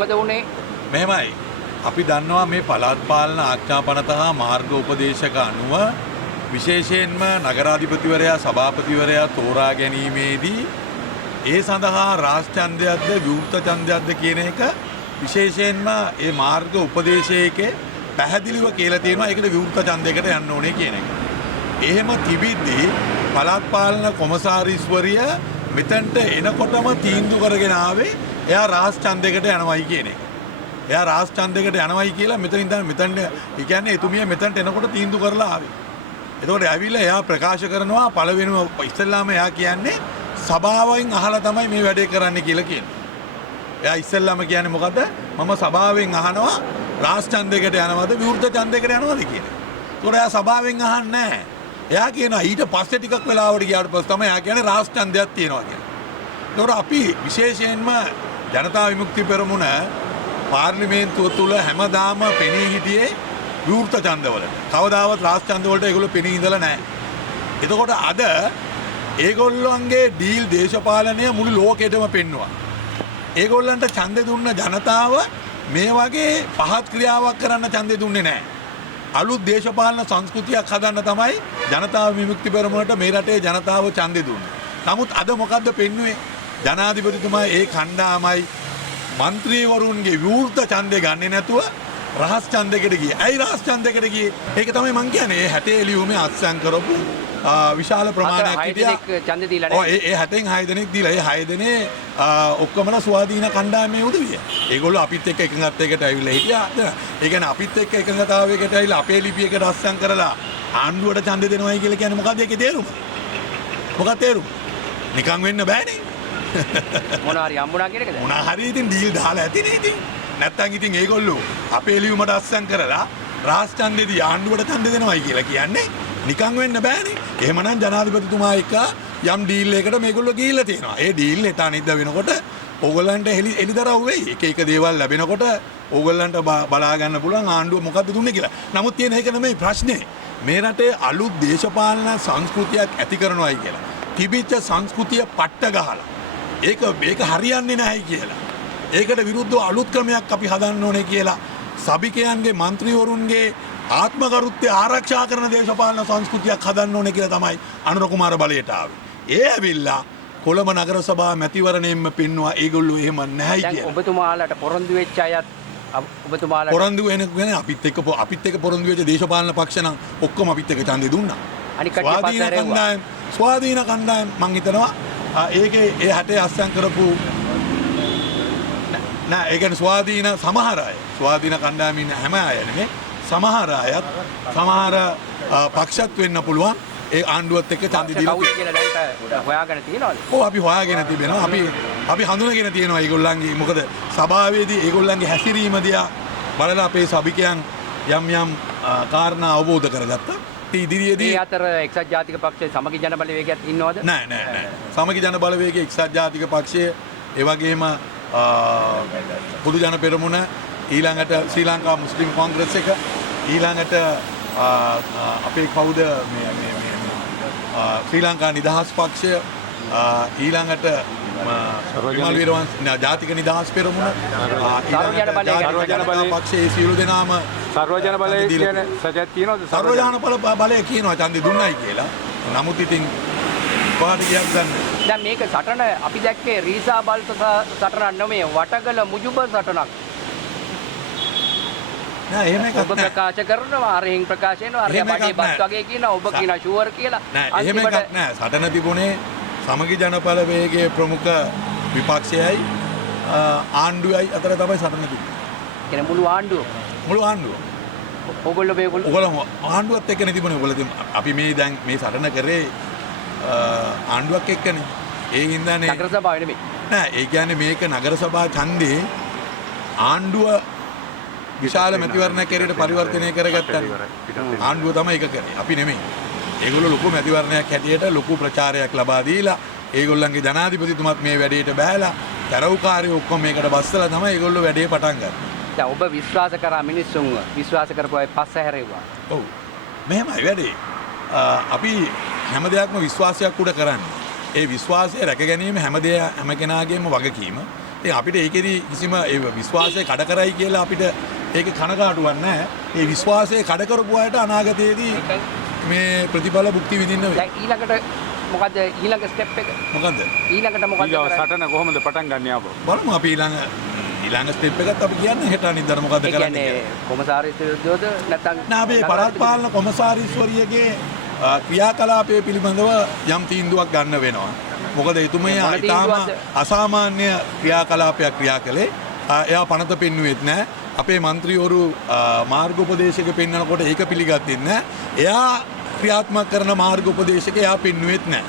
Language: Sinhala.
මොකද වුනේ? මෙහෙමයි. අපි දන්නවා මේ පළාත් පාලන ආඥාපනත හා මාර්ග උපදේශක අනුව විශේෂයෙන්ම නගරාධිපතිවරයා සභාපතිවරයා තෝරා ගැනීමේදී ඒ සඳහා රාජ්‍ය ඡන්දයක්ද විවෘත ඡන්දයක්ද කියන එක විශේෂයෙන්ම ඒ මාර්ග උපදේශයකේ පැහැදිලිව කියලා තියෙනවා ඒකට විවෘත ඡන්දයකට යන්න ඕනේ කියන එක. එහෙම තිබිද්දී පළාත් පාලන කොමසාරිස්වරිය මෙතනට එනකොටම තීන්දුව කරගෙන ආවේ එයා රාජ්‍ය ඡන්දයකට යනවයි කියන එක. එයා රාජ්‍ය ඡන්දයකට යනවයි කියලා මෙතන ඒ කියන්නේ එතුමිය මෙතනට එනකොට තීන්දුව කරලා ආවේ. එතකොට ඇවිල්ලා එයා ප්‍රකාශ කරනවා පළවෙනිම ඉස්සෙල්ලාම එයා කියන්නේ සභාවෙන් අහලා තමයි මේ වැඩේ කරන්න කියලා කියනවා. එයා ඉස්සෙල්ලාම කියන්නේ මොකද? මම සභාවෙන් අහනවා රාජ්‍ය ඡන්දයකට යනවද විවෘත ඡන්දයකට යනවද කියලා. ඒතකොට එයා සභාවෙන් අහන්නේ නැහැ. එයා කියනවා ඊට පස්සේ ටිකක් වෙලාවට ගියාට පස්සේ තමයි එයා කියන්නේ රාජ්‍ය ඡන්දයක් තියෙනවා කියලා. ඒතකොට අපි විශේෂයෙන්ම ජනතා විමුක්ති පෙරමුණ පාර්ලිමේන්තුව තුළ හැමදාම පෙනී හිටියේ විවෘත ඡන්දවලට. කවදාවත් රාජ්‍ය ඡන්දවලට ඒගොල්ලෝ පෙනී ඉඳලා නැහැ. එතකොට අද ඒගොල්ලන්ගේ ඩීල් දේශපාලනය මුළු ලෝකෙටම පෙන්නවා. ඒගොල්ලන්ට ඡන්දෙ දුන්න ජනතාව මේ වගේ පහත් ක්‍රියාවක් කරන්න ඡන්දෙ දුන්නේ නැහැ. අලුත් දේශපාලන සංස්කෘතියක් හදන්න තමයි ජනතා විමුක්ති පෙරමුණට මේ රටේ ජනතාව ඡන්දෙ දුන්නේ. නමුත් අද මොකද්ද පෙන්වුවේ? ජනාධිපතිතුමා ඒ කණ්ඩායමයි മന്ത്രിවරුන්ගේ විවෘත ඡන්දෙ ගන්නෙ නැතුව රහස් ඡන්දයකට ගියේ. ඇයි රහස් ඡන්දයකට ගියේ? ඒක තමයි මං කියන්නේ. ඒ 60 ලියුමේ අත්සන් කරපු විශාල ප්‍රමාණයක් හිටියා. ඡන්දෙ දීලා නැහැ. ඒ 60න් 6 දෙනෙක් දීලා. ඒ 6 දෙනේ ඔක්කොමලා ස්වාධීන කණ්ඩායමේ උදවිය. ඒගොල්ලෝ අපිත් එක්ක එකඟත්වයකට ඇවිල්ලා හිටියා. ඒ කියන්නේ අපිත් එක්ක එකඟතාවයකට ඇවිල්ලා අපේ ලිපියකට අත්සන් කරලා ආණ්ඩුවට ඡන්දෙ දෙනවයි කියලා කියන්නේ මොකක්ද ඒකේ තේරුම? මොකක්ද තේරුම? නිකන් වෙන්න බෑනේ. මොනවා හරි හම්බුණා කියන එකද? මොනවා හරි ඉතින් ඩීල් දාලා ඇතිනේ ඉතින්. නැත්තම් ඉතින් ඒගොල්ලෝ අපේ ලියුමට අත්සන් කරලා රාජ්‍ය ඡන්දෙදී ආණ්ඩුවට ඡන්දෙ දෙනවයි කියලා කියන්නේ නිකන් වෙන්න බෑනේ. එහෙමනම් ජනාධිපතිතුමා එක්ක යම් ඩීල් එකකට මේගොල්ලෝ ගිහිල්ලා තියෙනවා. ඒ ඩීල් එක අනිද්දා වෙනකොට ඕගොල්ලන්ට එලිදරව් වෙයි. එක එක දේවල් ලැබෙනකොට ඕගොල්ලන්ට බලා ගන්න පුළුවන් ආණ්ඩුව මොකද්ද දුන්නේ කියලා. නමුත් තියෙන එක නෙමෙයි ප්‍රශ්නේ. මේ රටේ අලුත් දේශපාලන සංස්කෘතියක් ඇති කරනවායි කියලා. තිබිච්ච සංස්කෘතිය පට්ට ගහලා. ඒක හරියන්නේ නැහැ කියලා. ඒකට විරුද්ධව අලුත් ක්‍රමයක් අපි හදන්න ඕනේ කියලා සභිකයන්ගේ മന്ത്രിවරුන්ගේ ආත්මගරුත්වය ආරක්ෂා කරන දේශපාලන සංස්කෘතියක් හදන්න ඕනේ කියලා තමයි අනුර කුමාර බලයට ආවේ. ඒ ඇවිල්ලා කොළඹ නගර සභාව මැතිවරණයෙන්ම පෙන්නවා ඒගොල්ලෝ එහෙම නැහැ කියලා. දැන් ඔබතුමාලට පොරොන්දු වෙච්ච අයත් ඔබතුමාලට පොරොන්දු වෙන අපිත් එක්ක පොරොන්දු වෙච්ච දේශපාලන පක්ෂ නම් ඔක්කොම අපිත් එක්ක ඡන්දෙ දුන්නා. අනික කට්ටිය පස්සේ හැරෙව්වා. ස්වාධීන කණ්ඩායම් මං හිතනවා ඒකේ ඒ 60 අස්සම් කරපු නෑ ඒ කියන්නේ ස්වාධීන සමහර අය ස්වාධීන කණ්ඩායමින් හැම අය නෙමෙයි සමහර අයත් සමහර පක්ෂත් වෙන්න පුළුවන් ඒ ආණ්ඩුවත් එක්ක ඡන්දෙ දීලා කවුද කියලා දැන් හොයාගෙන තියනවද? ඔව් අපි හොයාගෙන තිබෙනවා අපි හඳුනගෙන තියෙනවා ඒගොල්ලන්ගේ මොකද සභාවේදී ඒගොල්ලන්ගේ හැසිරීම දිහා බලලා අපේ සභිකයන් යම් කාරණා අවබෝධ කරගත්තා. ඉදිරියේදී මේ අතර එක්සත් ජාතික පක්ෂයේ සමගි ජන බලවේගයත් ඉන්නවද? නෑ. සමගි ජන බලවේගයේ එක්සත් ජාතික පක්ෂය ඒ වගේම පොදු ජන පෙරමුණ ඊළඟට ශ්‍රී ලංකා මුස්ලිම් කොංග්‍රස් එක ඊළඟට අපේ කවුද මේ ශ්‍රී ලංකා නිදහස් පක්ෂය ඊළඟට විමල් වීරවංශ ජාතික නිදහස් පෙරමුණ ඊළඟට පක්ෂයේ සියලු දෙනාම සර්වජන බලය කියන සජත් කියනවාද? සර්වජන බලය කියනවා ඡන්දෙ දුන්නයි කියලා. නමුත් ඉතින් කොහාට ගියත් ගන්න. දැන් මේක සටන අපි දැක්කේ රීසා බල්ත සටනක් නෙමෙයි වටගල මුජුබ සටනක්. නෑ එහෙම එකක් ඔබ ප්‍රකාශ කරනවා අරින් ප්‍රකාශ වෙනවා අරිය බඩේ බත් වගේ කියනවා ඔබ කියනවා ෂුවර් කියලා. නෑ එහෙම එකක් නෑ. සටන තිබුණේ සමගි ජන බලවේගයේ ප්‍රමුඛ විපක්ෂයයි ආණ්ඩුවයි අතර තමයි සටන තිබුණේ. කියන්නේ මුළු ආණ්ඩුව. ඔයගොල්ලෝ ආණ්ඩුවත් එක්කනේ තිබුණේ. ඔයගොල්ලෝ අපි මේ දැන් මේ සටන කරේ ආණ්ඩුවක් එක්කනේ. ඒ හින්දානේ නගර සභාව නෙමෙයි. නෑ ඒ කියන්නේ මේක නගර සභා ඡන්දේ ආණ්ඩුව විශාල මැතිවරණයක් කැරේට පරිවර්තනය කරගත්තා. ආණ්ඩුව තමයි ඒක කරේ. අපි නෙමෙයි. ඒගොල්ලෝ ලොකු මැතිවරණයක් හැටියට ලොකු ප්‍රචාරයක් ලබා දීලා ඒගොල්ලන්ගේ ජනාධිපතිතුමත් මේ වැඩේට බෑලා තරවුකාරයෝ ඔක්කොම මේකට බස්සලා තමයි ඒගොල්ලෝ වැඩේ පටන් ගත්තේ. දැන් ඔබ විශ්වාස කරා මිනිස්සුන්ව විශ්වාස කරපු අය පස්ස හැරෙව්වා. ඔව්. මෙහෙමයි වැඩේ. අපි හැම දෙයක්ම විශ්වාසයක් උඩ කරන්නේ. ඒ විශ්වාසය රැක ගැනීම හැම කෙනාගේම වගකීම. ඉතින් අපිට ඒකෙදි කිසිම ඒ විශ්වාසය කඩ කරයි කියලා අපිට ඒක කනගාටුවක් නැහැ. ඒ විශ්වාසය කඩ කරපු අයට අනාගතයේදී මේ ප්‍රතිඵල භුක්ති විඳින්න වෙයි. දැන් ඊළඟට මොකද්ද ඊළඟ ස්ටෙප් එක? මොකද්ද? ඊළඟට මොකද්ද ඊගව කරන්නේ? සටන කොහොමද පටන් ගන්න ආපහු? බලමු අපි ඊළඟ ස්ටෙප් එකත් අපි කියන්නේ හෙට අනිද්දාට මොකද්ද ඒ කරන්නේ කියන්නේ කියලා. කොමසාරිස් විරුද්ධවද නැත්නම් නෑ අපේ පළාත් පාලන කොමසාරිස්වරියගේ ක්‍රියාකලාපය පිළිබඳව යම් තීන්දුවක් ගන්න වෙනවා. මොකද එතුමිය මොන ඉතාම තීන්දුවක්ද? අසාමාන්‍ය ක්‍රියාකලාපයක් ක්‍රියා කළේ. එයා පනත පෙන්නුවෙත් නෑ. අපේ මන්ත්‍රීවරු මාර්ගෝපදේශක පෙන්වනකොට ඒක පිළිගත්තේ නෑ. එයා ක්‍රියාත්මක කරන මාර්ගෝපදේශක එයා පෙන්නුවෙත් නෑ.